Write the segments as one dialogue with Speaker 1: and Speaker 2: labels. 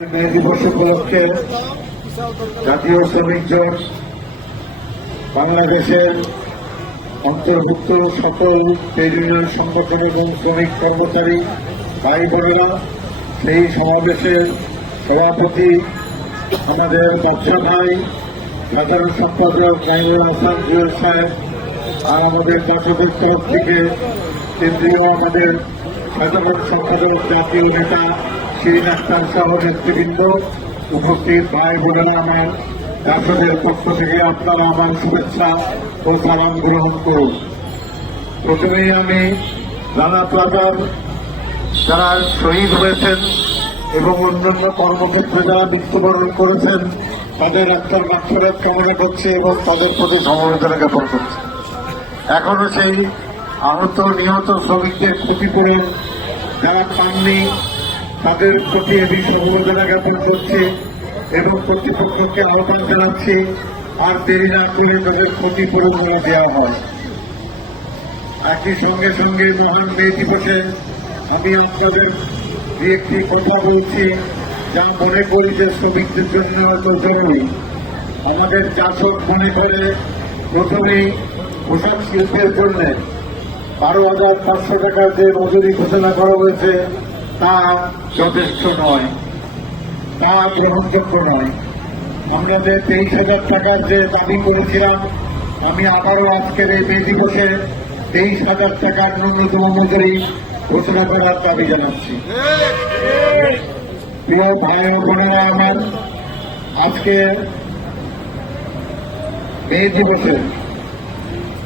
Speaker 1: মে দিবস উপলক্ষে জাতীয় শ্রমিক জোট, বাংলাদেশের অন্তর্ভুক্ত সকল ট্রেড ইউনিয়ন সংগঠন এবং শ্রমিক কর্মচারী ভাই বোনেরা, সেই সমাবেশের সভাপতি আমাদের বাচ্চা ভাই, সাধারণ সম্পাদক নাইমুল হাসান জুয়েল সাহেব, আর আমাদের পাঠকের তরফ থেকে কেন্দ্রীয় আমাদের সাধারণ সম্পাদক জাতীয় নেতা শিরিন আক্তার সহ নেতৃবৃন্দ, উপস্থিত ভাই বোনেরা, আমার রাষ্ট্রদের পক্ষ থেকে আপনারা আমার শুভেচ্ছা ও সালাম গ্রহণ করুন। প্রথমেই আমি রানা প্লাজার যারা শহীদ হয়েছেন এবং অন্যান্য কর্মক্ষেত্রে যারা মৃত্যুবরণ করেছেন, তাদের আত্মার মাক্ষরাত কামনা করছে এবং তাদের প্রতি সমবেদনা জ্ঞাপন করছে। এখনও সেই আহত, নিহত শ্রমিকদের ক্ষতিপূরণ যারা পাননি তাদের প্রতি আমি সমবেদনা জ্ঞাপন করছি এবং কর্তৃপক্ষকে আহ্বান জানাচ্ছি, আর দেরি না করে তাদের ক্ষতিপূরণ করে দেওয়া হয়। একই সঙ্গে সঙ্গে মহান মে দিবসে আমি আপনাদের একটি কথা বলছি, যা মনে করি যে শ্রমিকদের জন্য হয়তো জরুরি। আমাদের চাষক মনে করে প্রথমেই পোশাক শিল্পের জন্য বারো হাজার পাঁচশো টাকার যে মজুরি ঘোষণা করা হয়েছে তা যথেষ্ট নয়। তা গ্রহণযোগ্য নয়। আমাদের তেইশ হাজার টাকার যে দাবি করেছিলাম, আমি আবারও আজকের এই মে দিবসে তেইশ হাজার টাকার ন্যূনতম মজুরি ঘোষণা করার দাবি জানাচ্ছি। প্রিয় ভাই ও বোনেরা আমার, আজকে মে দিবসে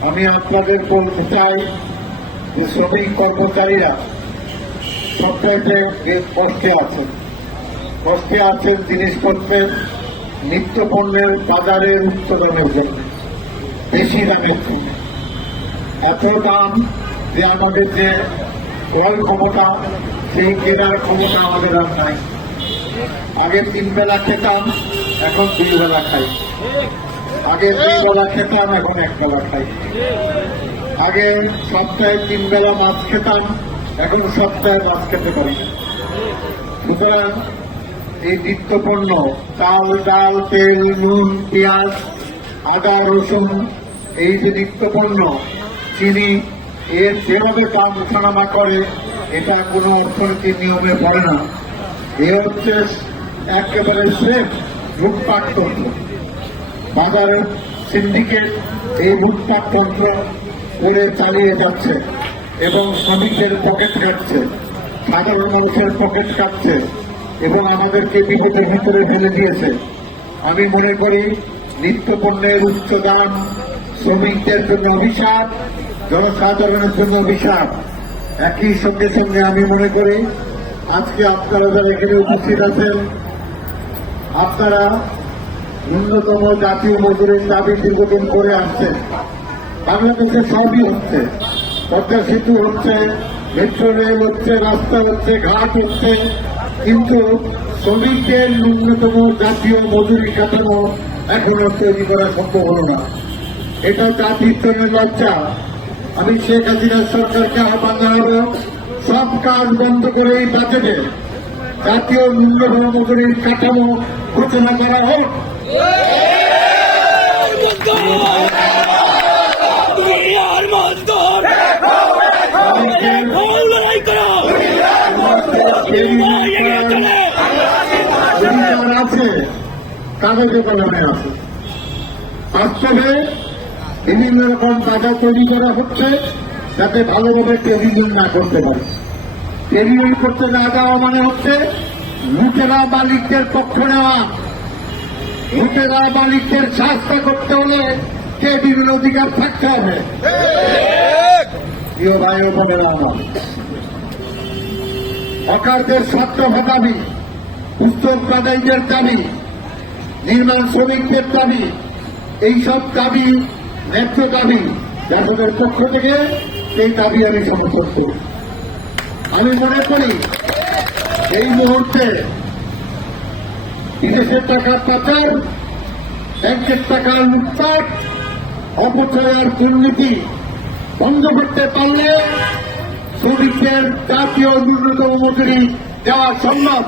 Speaker 1: আমি আপনাদের বলতে চাই যে শ্রমিক কর্মচারীরা সবচাইতে কষ্টে আছেন। কষ্টে আছেন জিনিসপত্রের নিত্য পণ্যের বাজারের উৎপাদনের জন্য, বেশি দামের জন্য। এত দাম যে আমাদের যে ক্রয় ক্ষমতা, সেই কেনার ক্ষমতা আমাদের আর নাই। আগে তিন বেলা খেতাম, এখন দুই বেলা খাই। আগে দুই বেলা খেতাম, এখন এক বেলা খাই। আগে সপ্তাহে তিন বেলা মাছ খেতাম এখন সপ্তাহে মাছ খেতে পারি। সুতরাং এই নিত্যপণ্য, চাল, ডাল, তেল, নুন, পেঁয়াজ, আদা, রসুন, এই যে নিত্যপণ্য, চিনি, এর যেভাবে দাম ওঠানামা করে, এটা কোনো অর্থনীতির নিয়মে পড়ে না। এ হচ্ছে একেবারে সেফ লুটপাট তন্ত্র। বাজারের সিন্ডিকেট এই লুটপাট তন্ত্র করে চালিয়ে যাচ্ছে। এবং শ্রমিকদের পকেট কাটছে, সাধারণ মানুষের পকেট কাটছে এবং আমাদেরকে বিপদের ভিতরে ফেলে দিয়েছে। আমি মনে করি নিত্যপণ্যের উচ্চ দাম, শ্রমিকদের জন্য অভিশাপ, জনসাধারণের জন্য অভিশাপ। একই সঙ্গে সঙ্গে আমি মনে করি আজকে আপনারা যারা এখানে উপস্থিত আছেন, আপনারা ন্যূনতম জাতীয় মজুরির দাবি দীর্ঘদিন করে আসছেন বাংলাদেশে সবই হচ্ছে। পদ্মা সেতু হচ্ছে মেট্রো রেল হচ্ছে, রাস্তা হচ্ছে, ঘাট হচ্ছে, কিন্তু শ্রমিকদের ন্যূনতম জাতীয় মজুরি কাঠামো এখনও তৈরি করা সম্ভব হল না। এটা জাতির লজ্জা। আমি শেখ হাসিনার সরকারকে আহ্বান জানাব, সব কাজ বন্ধ করে এই বাজেটে জাতীয় ন্যূনতম মজুরির কাঠামো ঘোষণা করা হোক। অধিকার আছে, কাগজে কলমে আছে। বাস্তবে বিভিন্ন রকম বাধা তৈরি করা হচ্ছে যাতে ভালোভাবে টেলিভিশন না করতে পারে। টেলিভিশন করতে না দেওয়া মানে হচ্ছে লুটেরা মালিকদের পক্ষ নেওয়া। লুটেরা মালিকদের শাস্তি করতে হলে টেলিভিশন অধিকার থাকতে হবে। প্রিয় ভাই ও বোনেরা আমার, হকারদের স্বার্থ ভাবাবি উত্তর প্রদায়ীদের দাবি, নির্মাণ শ্রমিকদের দাবি, এইসব দাবি, ন্যায্য দাবি যাদের পক্ষ থেকে এই দাবি আমি সমর্থন করি। আমি মনে করি এই মুহূর্তে বিদেশের টাকা পাচার, ব্যাংকের টাকা লুটপাট অপচয় আর দুর্নীতি বন্ধ করতে পারলে শ্রমিকদের জাতীয় ন্যূনতম মজুরি দেওয়া সম্ভব।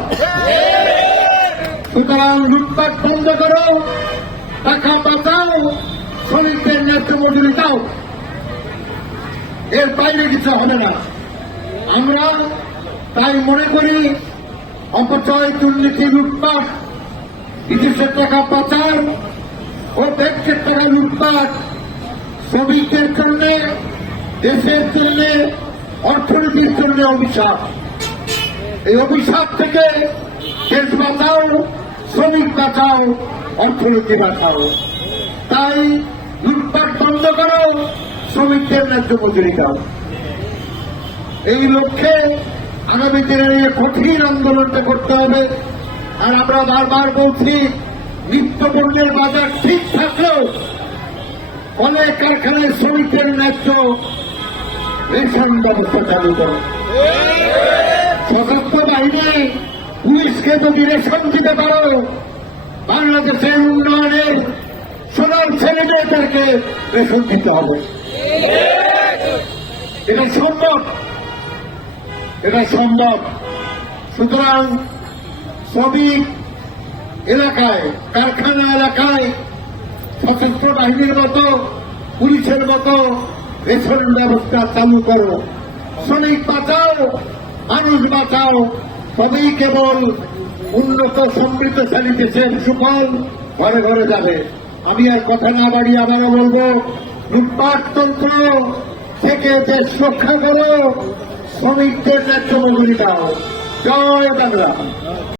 Speaker 1: সুতরাং লুটপাট বন্ধ করো, টাকা বাঁচাও, শ্রমিকদের ন্যায্য মজুরি দাও। এর বাইরে কিছু হবে না। আমরা তাই মনে করি, অপচয় দুর্নীতি লুটপাট বিদেশের টাকা পাচার ও ব্যাংকের টাকা লুটপাট শ্রমিকদের জন্য, দেশের জন্য, অর্থনীতির জন্য অভিশাপ এই অভিশাপ থেকে দেশ বাঁচাও, শ্রমিক বাঁচাও, অর্থনীতি বাঁচাও। তাই লুটপাট বন্ধ করো, শ্রমিকদের ন্যায্য মজুরি দাও। এই লক্ষ্যে আগামী দিনে এই কঠিন আন্দোলনটা করতে হবে। আর আমরা বারবার বলছি নিত্যপণ্যের বাজার ঠিক থাকলেও অনেক কারখানায় শ্রমিকদের ন্যায্য রেশন ব্যবস্থা চালু করো। সশস্ত্র বাহিনী, পুলিশকে যদি রেশন দিতে পারো। বাংলাদেশের উন্নয়নের সোনার ছেলে মেয়েদেরকে রেশন দিতে হবে। এটা সম্ভব এটা সম্ভব। সুতরাং শ্রমিক এলাকায়, কারখানা এলাকায়, সশস্ত্র বাহিনীর মতো, পুলিশের মতো রেশন ব্যবস্থা চালু করো। শ্রমিক বাঁচাও মানুষ বাঁচাও তবেই কেবল উন্নত সমৃদ্ধশালী দেশের সুফল ঘরে ঘরে যাবে। আমি আর কথা না বাড়ি আবারও বলব, লুটপাটতন্ত্র থেকে দেশ রক্ষা করো, শ্রমিকদের ন্যায্য মজুরি দাও। জয় বাংলা।